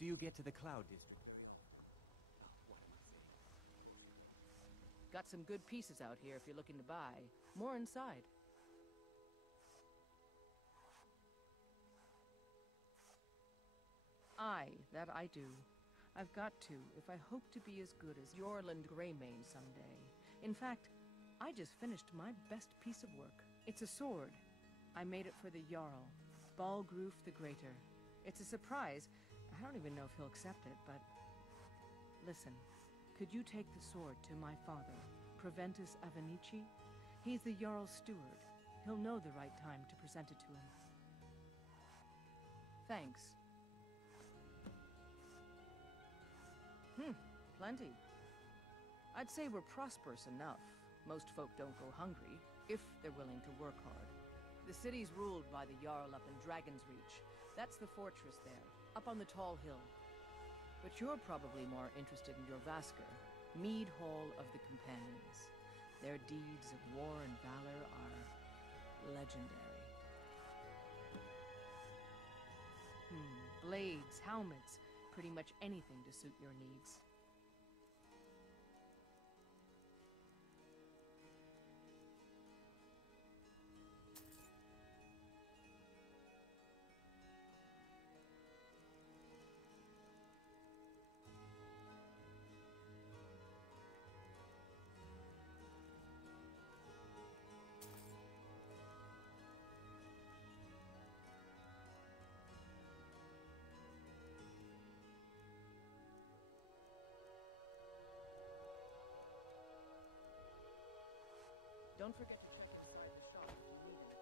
Do you get to the Cloud District very often? What am I saying? Got some good pieces out here if you're looking to buy. More inside. That I do. I've got to, if I hope to be as good as Yorland Greymane someday. In fact, I just finished my best piece of work. It's a sword. I made it for the Jarl, Balgroof the Greater. It's a surprise. I don't even know if he'll accept it, but... Listen, could you take the sword to my father, Proventus Avenici? He's the Jarl's steward. He'll know the right time to present it to him. Thanks. Plenty. I'd say we're prosperous enough. Most folk don't go hungry, if they're willing to work hard. The city's ruled by the Jarl up in Dragon's Reach. That's the fortress there, up on the tall hill. But you're probably more interested in your Vasker, Mead Hall of the Companions. Their deeds of war and valor are legendary. Blades, helmets, pretty much anything to suit your needs. Don't forget to check inside the shop if you need anything.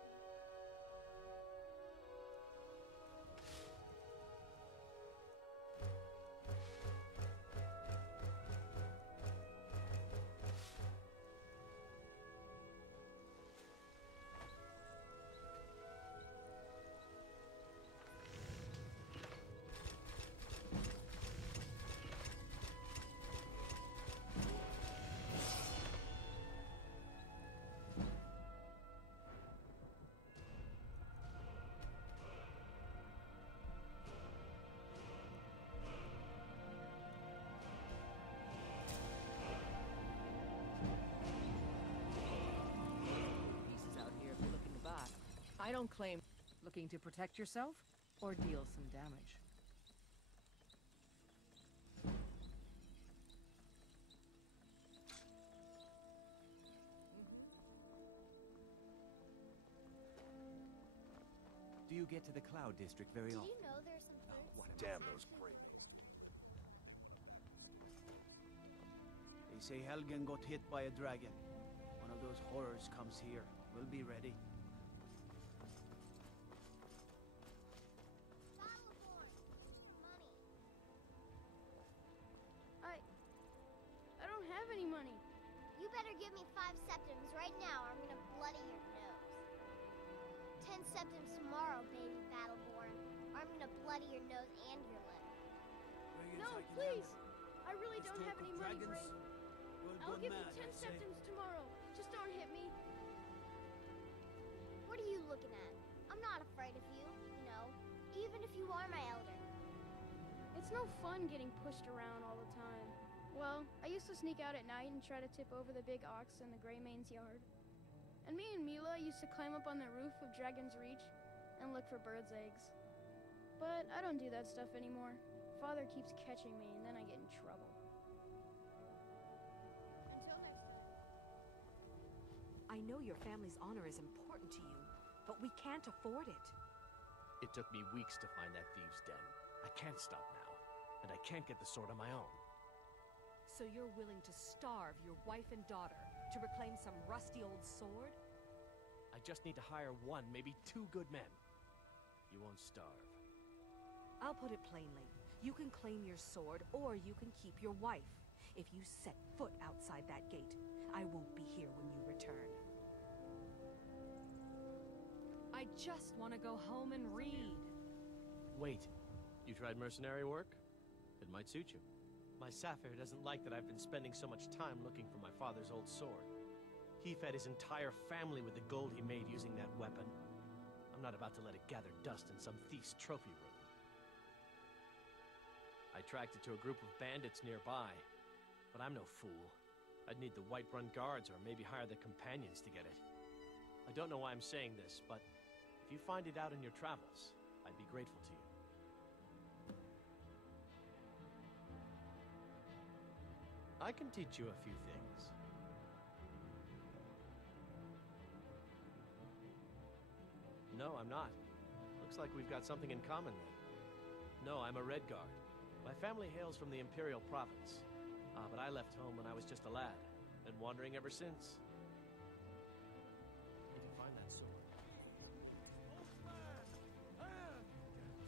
I don't claim looking to protect yourself or deal some damage. Do you get to the Cloud District very often? Do you know there's some birds? Damn those Greymane. They say Helgen got hit by a dragon. One of those horrors comes here. We'll be ready. I don't have any money. You better give me 5 septims right now or I'm gonna bloody your nose. 10 septims tomorrow, baby Battleborn, or I'm gonna bloody your nose and your lip. No, please! I really don't have any money, Brave. I'll give you 10 septims tomorrow. Just don't hit me. What are you looking at? I'm not afraid of you, you know, even if you are my elder. It's no fun getting pushed around all the time. Well, I used to sneak out at night and try to tip over the big ox in the Greymane's yard. And me and Mila used to climb up on the roof of Dragon's Reach and look for birds' eggs. But I don't do that stuff anymore. Father keeps catching me and then I get in trouble. Until next time. I know your family's honor is important to you, but we can't afford it. It took me weeks to find that thieves' den. I can't stop now, and I can't get the sword on my own. So you're willing to starve your wife and daughter to reclaim some rusty old sword? I just need to hire 1, maybe 2 good men. You won't starve. I'll put it plainly. You can claim your sword, or you can keep your wife. If you set foot outside that gate, I won't be here when you return. I just want to go home and read. Wait, you tried mercenary work? It might suit you. My Sapphire doesn't like that I've been spending so much time looking for my father's old sword. He fed his entire family with the gold he made using that weapon. I'm not about to let it gather dust in some thief's trophy room. I tracked it to a group of bandits nearby. But I'm no fool. I'd need the Whiterun guards or maybe hire the companions to get it. I don't know why I'm saying this, but if you find it out in your travels, I'd be grateful to you. I can teach you a few things. No, I'm not. Looks like we've got something in common then. No, I'm a Redguard. My family hails from the Imperial Province. But I left home when I was just a lad. Been wandering ever since. If you find that sword...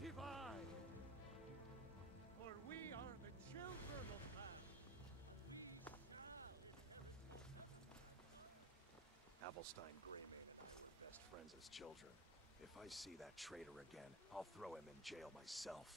Divide! For we are the children of man. Avelstein Greymane and I were best friends as children. If I see that traitor again, I'll throw him in jail myself.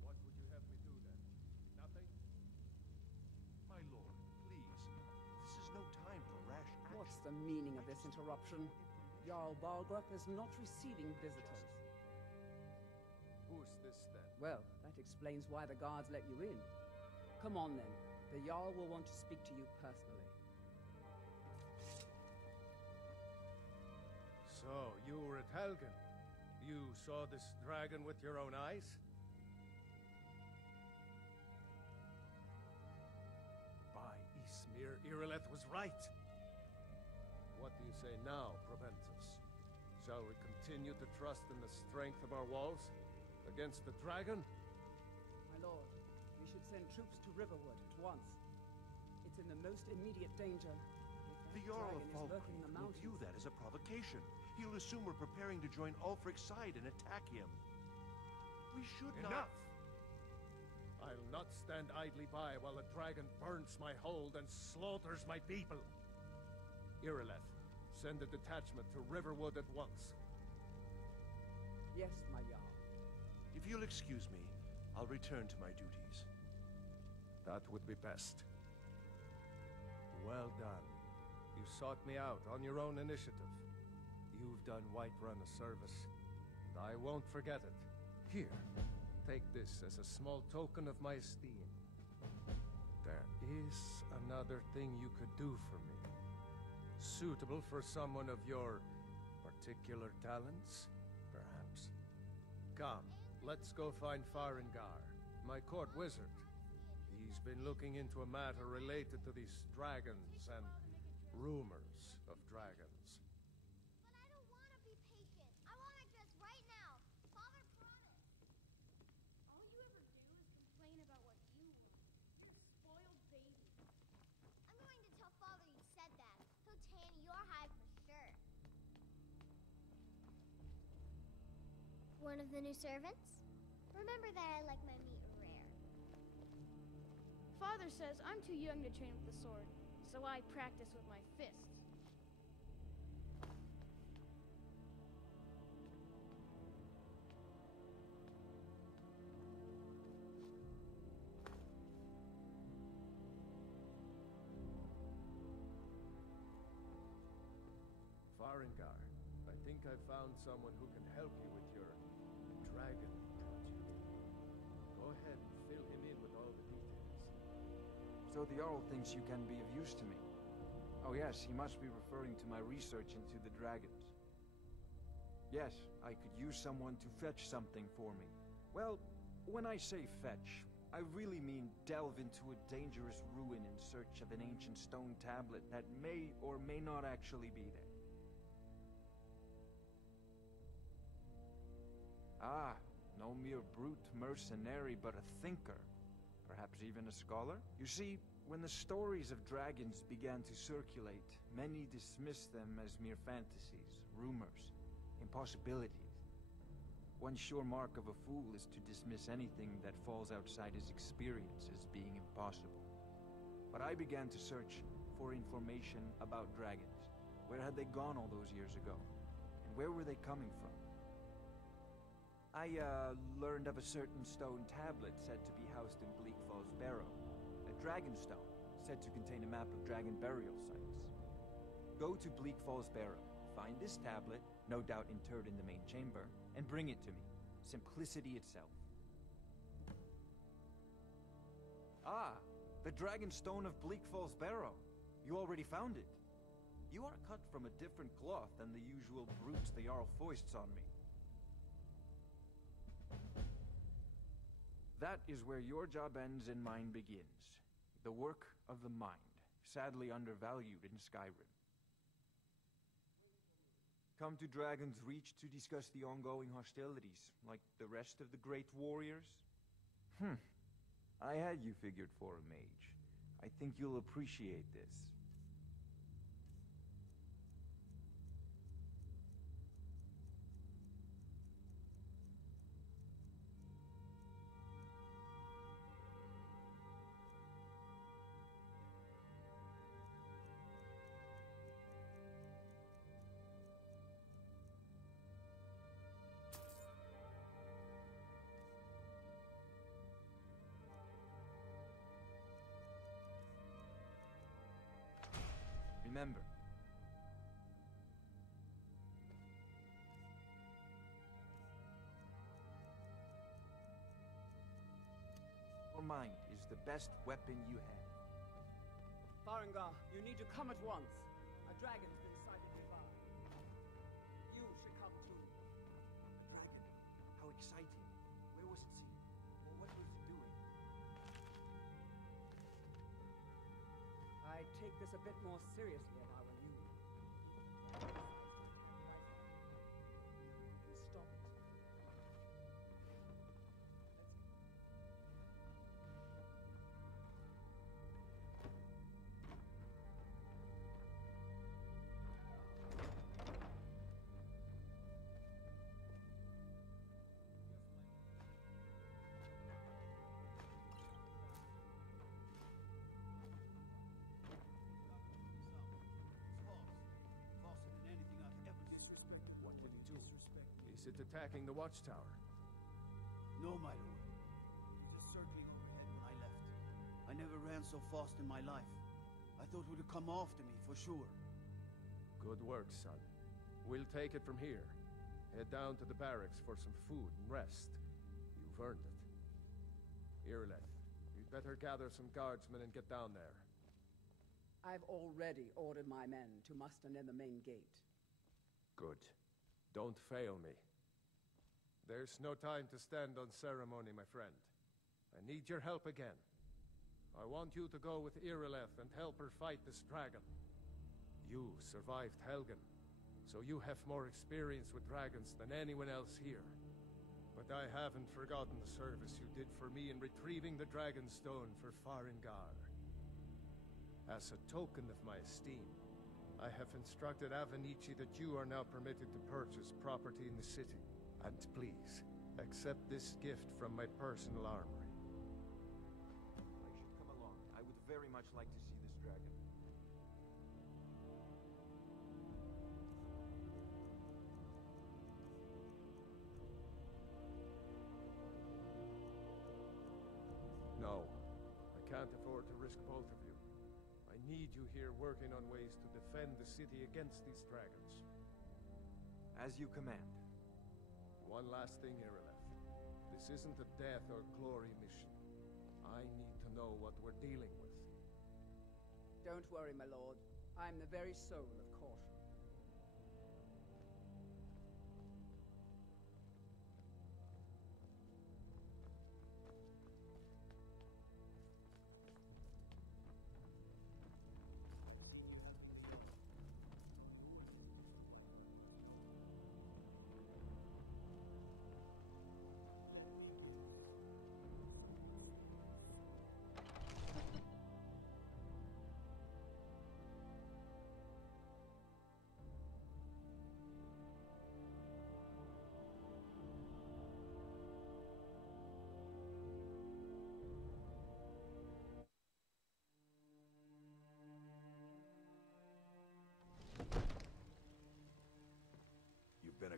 What would you have me do then? Nothing? My lord, please. This is no time for rash action. What's the meaning of this interruption? Jarl Balgruuf is not receiving visitors. Who's this then? Well, that explains why the guards let you in. Come on then. The Jarl will want to speak to you personally. So, you were at Helgen. You saw this dragon with your own eyes? By Ysmir, Irileth was right. What do you say now, Proventus? Shall we continue to trust in the strength of our walls against the dragon? My lord, we should send troops to Riverwood at once. It's in the most immediate danger. If The that Jarl of dragon is lurking in the Falkreath will mountains. view that as a provocation. He'll assume we're preparing to join Ulfric's side and attack him. We should Enough! not... I'll not stand idly by while the dragon burns my hold and slaughters my people. Irileth, send a detachment to Riverwood at once. Yes, my Jarl. If you'll excuse me, I'll return to my duties. That would be best. Well done. You sought me out on your own initiative. You've done Whiterun a service, and I won't forget it. Here, take this as a small token of my esteem. There is another thing you could do for me. Suitable for someone of your particular talents, perhaps. Come, let's go find Farengar, my court wizard. He's been looking into a matter related to these dragons and rumors of dragons. But I don't want to be patient. I want to dress right now. Father promised. All you ever do is complain about what you want. You spoiled baby. I'm going to tell Father you said that. He'll tan your hide for sure. One of the new servants? Remember that I like my meat rare. Father says I'm too young to train with the sword, so I practice with my fists. Farengar, I think I found someone who can help you with your dragon project. Go ahead and fill him in with all the details. So the Jarl thinks you can be of use to me. Oh yes, he must be referring to my research into the dragons. Yes, I could use someone to fetch something for me. Well, when I say fetch, I really mean delve into a dangerous ruin in search of an ancient stone tablet that may or may not actually be there. Ah, no mere brute mercenary, but a thinker. Perhaps even a scholar? You see, when the stories of dragons began to circulate, many dismissed them as mere fantasies, rumors, impossibilities. One sure mark of a fool is to dismiss anything that falls outside his experience as being impossible. But I began to search for information about dragons. Where had they gone all those years ago? And where were they coming from? I learned of a certain stone tablet said to be housed in Bleak Falls Barrow. A dragon stone, said to contain a map of dragon burial sites. Go to Bleak Falls Barrow, find this tablet, no doubt interred in the main chamber, and bring it to me. Simplicity itself. Ah, the dragon stone of Bleak Falls Barrow. You already found it. You are cut from a different cloth than the usual brutes the Jarl foists on me. That is where your job ends and mine begins. The work of the mind, sadly undervalued in Skyrim. Come to Dragon's Reach to discuss the ongoing hostilities, like the rest of the great warriors? I had you figured for a mage. I think you'll appreciate this. Remember, your mind is the best weapon you have. Farengar, you need to come at once. A dragon's been sighted nearby. You should come too. A dragon? How exciting. Where was it seen? Or what was it doing? I'd take this a bit more seriously if I were you. You can stop it. What did he do? Is it attacking the watchtower? No, my lord. Just circling overhead when I left. I never ran so fast in my life. I thought it would come after me, for sure. Good work, son. We'll take it from here. Head down to the barracks for some food and rest. You've earned it. Irileth, you'd better gather some guardsmen and get down there. I've already ordered my men to muster near the main gate. Good. Don't fail me. There's no time to stand on ceremony, my friend. I need your help again. I want you to go with Irileth and help her fight this dragon. You survived Helgen, so you have more experience with dragons than anyone else here. But I haven't forgotten the service you did for me in retrieving the dragon stone for Farengar. As a token of my esteem, I have instructed Avenici that you are now permitted to purchase property in the city. And please, accept this gift from my personal armory. I should come along. I would very much like to see this dragon. No, I can't afford to risk both of you. I need you here working on ways to defend the city against these dragons. As you command. One last thing, Irileth. This isn't a death or glory mission. I need to know what we're dealing with. Don't worry, my lord. I'm the very soul of caution.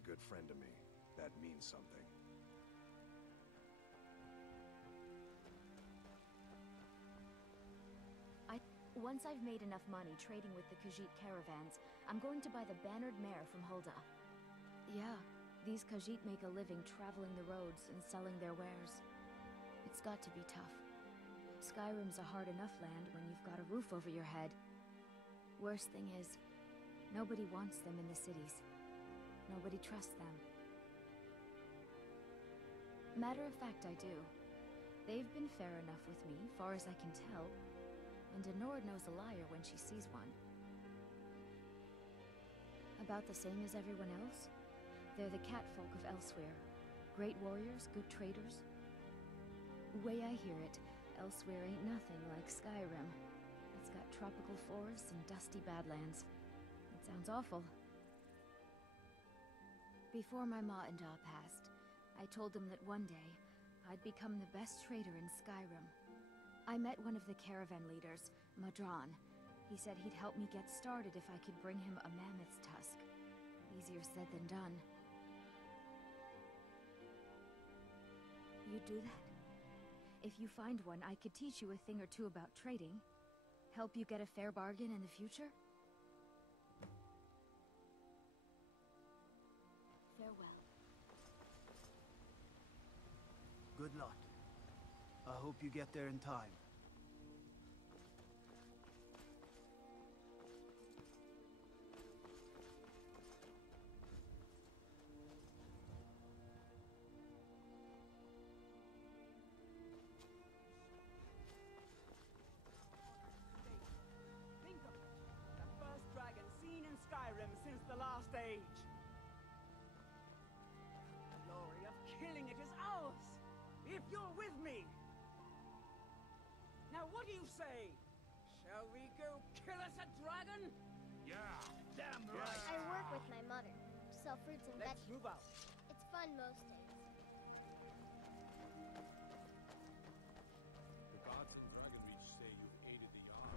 a good friend to me. That means something. Once I've made enough money trading with the Khajiit caravans, I'm going to buy the bannered mare from Hulda. Yeah, these Khajiit make a living traveling the roads and selling their wares. It's got to be tough. Skyrim's a hard enough land when you've got a roof over your head. Worst thing is, nobody wants them in the cities. Nobody trusts them. Matter of fact, I do. They've been fair enough with me, far as I can tell. And Denord knows a liar when she sees one. About the same as everyone else. They're the catfolk of Elsewhere. Great warriors, good traders. Way I hear it, Elsewhere ain't nothing like Skyrim. It's got tropical forests and dusty badlands. It sounds awful. Before my ma and Da passed, I told them that one day, I'd become the best trader in Skyrim. I met one of the caravan leaders, Madran. He said he'd help me get started if I could bring him a mammoth's tusk. Easier said than done. You'd do that? If you find one, I could teach you a thing or two about trading. Help you get a fair bargain in the future? Farewell. Good luck. I hope you get there in time. Think of it. The first dragon seen in Skyrim since the last age. The glory of killing it is ours, if you're with me. Now what do you say? Shall we go kill us a dragon? Yeah, damn right. I work with my mother. Sell fruits and Let's vegetables. move out. It's fun most days. The gods in Dragonreach say you've aided the Jarl.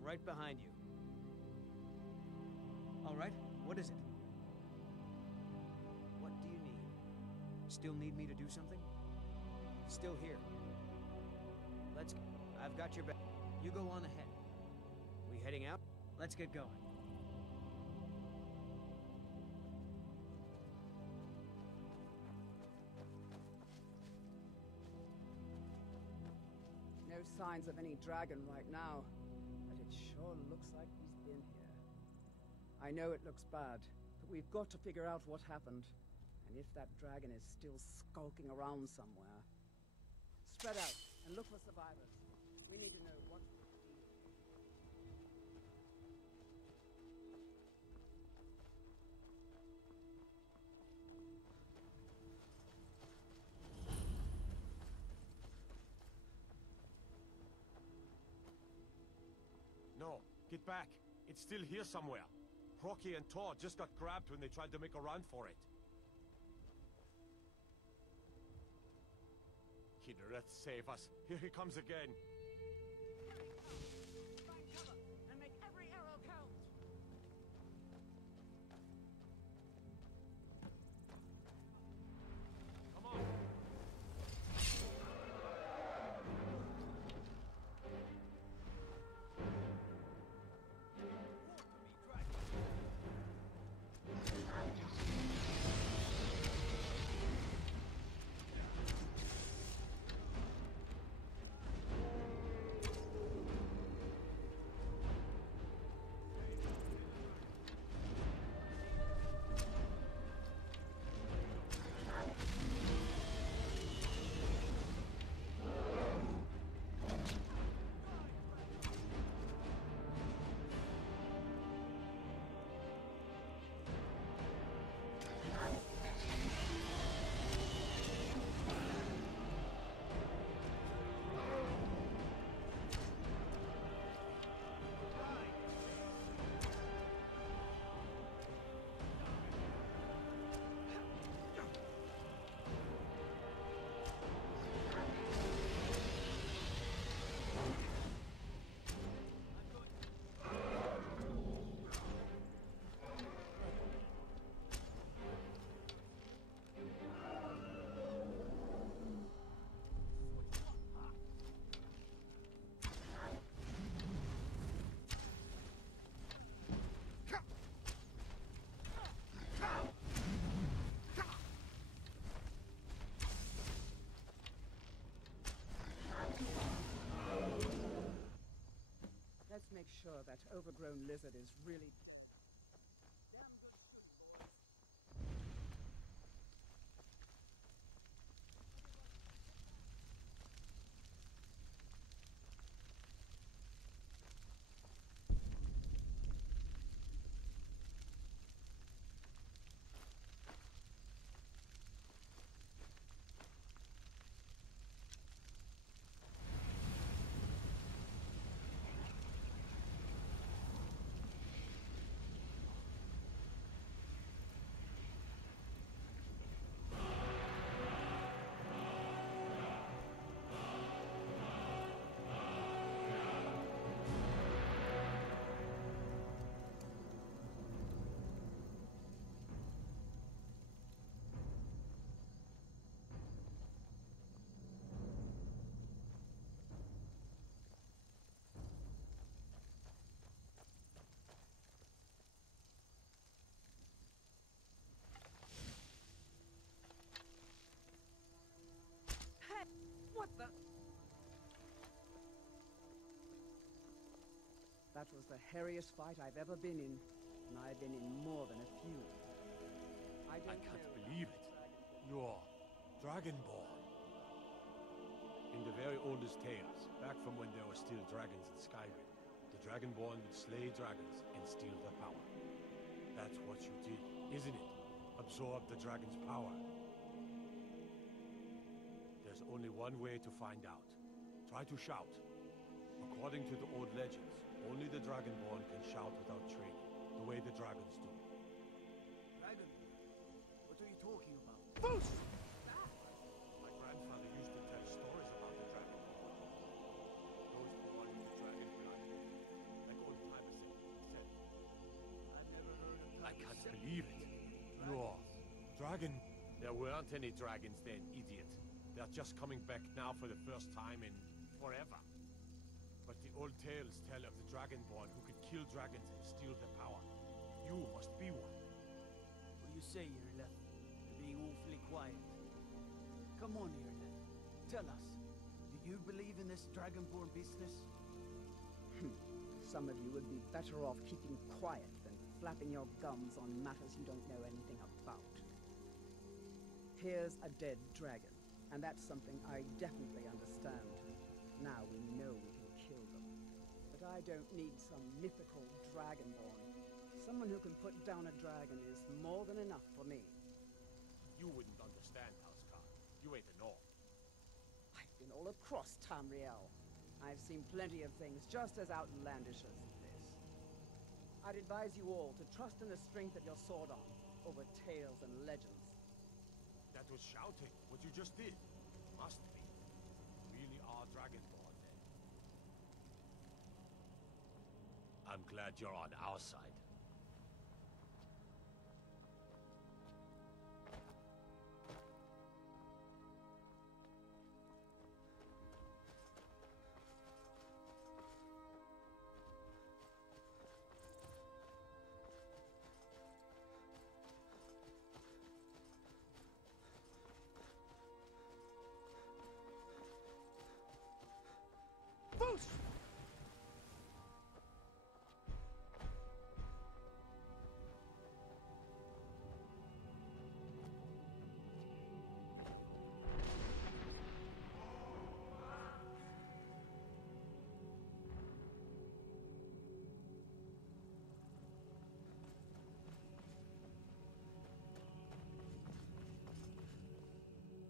Right behind you. All right, what is it? What do you need? Still need me to do something? Still here. Let's go. I've got your back. You go on ahead. We heading out? Let's get going. No signs of any dragon right now. It sure looks like he's been here. I know it looks bad, but we've got to figure out what happened. And if that dragon is still skulking around somewhere. Spread out and look for survivors. We need to know what this deal is. No, get back. It's still here somewhere. Rocky and Tor just got grabbed when they tried to make a run for it. Kidder, save us. Here he comes again. Find cover and make every arrow count. Come on. Let's make sure that overgrown lizard is really damn good food, boy. What the? That was the hairiest fight I've ever been in, and I've been in more than a few. I can't believe it. You're Dragonborn. In the very oldest tales, back from when there were still dragons in Skyrim, the Dragonborn would slay dragons and steal their power. That's what you did, isn't it? Absorb the dragon's power. There's only one way to find out. Try to shout. According to the old legends, only the Dragonborn can shout without training, the way the dragons do. Dragon? What are you talking about? Boost! My grandfather used to tell stories about the Dragonborn. Those born with the dragon blood. Like old-timers said. I've never heard of I can't believe it. You're dragon. There weren't any dragons then, idiot. They're just coming back now for the first time in forever. But the old tales tell of the Dragonborn who could kill dragons and steal their power. You must be one. What do you say, Irleth? You're being awfully quiet. Come on, Irleth. Tell us, do you believe in this Dragonborn business? Some of you would be better off keeping quiet than flapping your gums on matters you don't know anything about. Here's a dead dragon. And that's something I definitely understand. Now we know we can kill them. But I don't need some mythical dragonborn. Someone who can put down a dragon is more than enough for me. You wouldn't understand, Housecar. You ain't the North. I've been all across Tamriel. I've seen plenty of things just as outlandish as this. I'd advise you all to trust in the strength of your sword arm over tales and legends. That was shouting, what you just did. Must be. Really are Dragonborn, then. I'm glad you're on our side. Boost!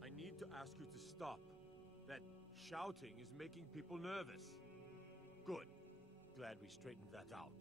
I need to ask you to stop. That shouting is making people nervous. Good. Glad we straightened that out.